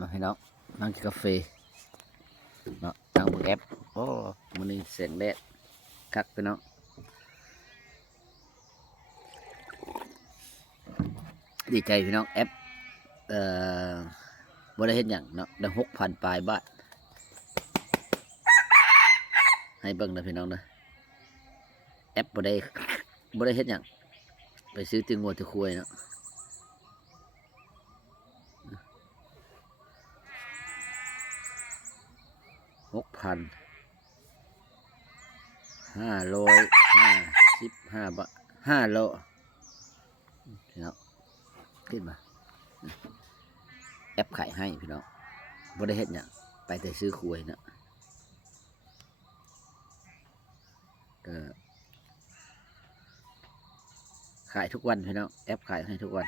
มาให้น้องนั่งกินกาแฟเนาะนั่งเบิ่งแอปโอ้มื้อนี้เสียงแดดคักไปเนาะดีใจพี่น้องแอปเอ่อบ่ได้เฮ็ดหยังเนาะได้6,000ปลายบาทให้เบิ่งนะพี่น้องนะแอปบ่ได้เฮ็ดหยังไปซื้อติงงัวติคุยเนาะ6,555 บาท5 โลพี่น้องขึ้นมาแอปขายให้พี่น้องบ่ได้เฮ็ดหยังไปแต่ซื้อคุยเนาะก็ขายทุกวันพี่น้องแอปขายให้ทุกวัน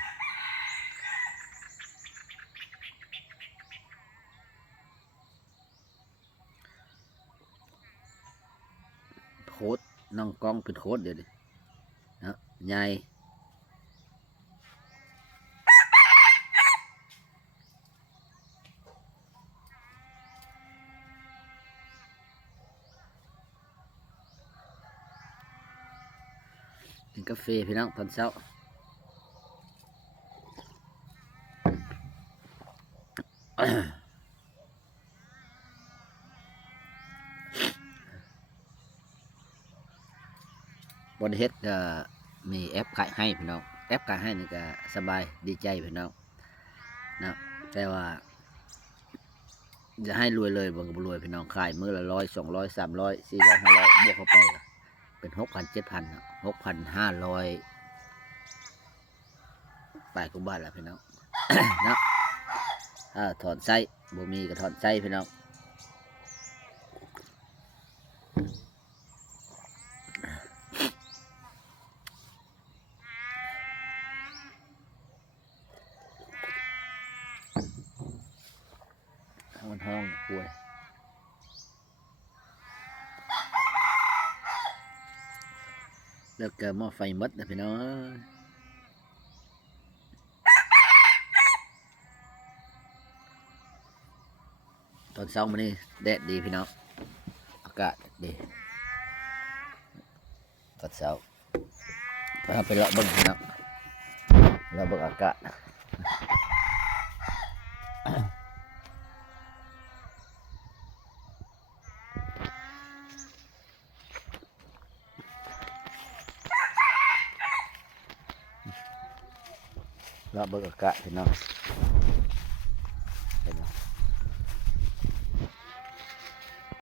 โค้ดน้องกล้องเป็นโค้ดเดี๋ยวดินะยายกินกาแฟพี่น้องตอนเช้าบนเฮ็ดก็มีแอปขายให้พี่น้องแอปขายให้นี่ก็สบายดีใจพี่น้องนะแต่ว่าจะให้รวยเลยบางก็รวยพี่น้องขายมื้อละ100 200 300 400 500บวกเข้าไปเป็น6,000 7,000 6,500ปลายกว่าบาทแล้วพี่น้อง เนาะถอนไส้บ่มีก็ถอนไส้พี่น้องมันห้องคุยแล้วก็หม้อไฟมดนะพี่น้องตอนเช้ามื้อนี้แดดดีพี่น้องอากาศดีตอนเช้าไปเลาะเบิ่งพี่น้องเลาะเบิ่งอากาศเลาะเบิ่งอากาศพี่น้อง